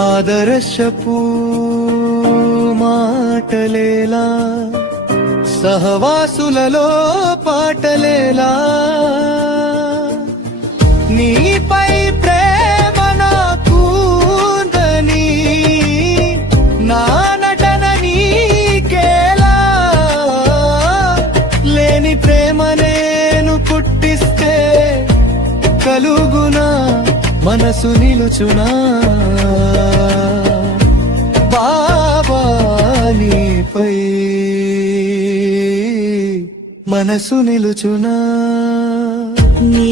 ఆదర్శపు మాటలేలా, సహవాసులలో పాటలేలా, నీపై ప్రేమ నాకుందని నా నటన నీకేలా, లేని ప్రేమ నేను పుట్టిస్తే కలుగునా, మనసు నిలుచునా, బాబా నీపై మనసు నిలుచునా. నీ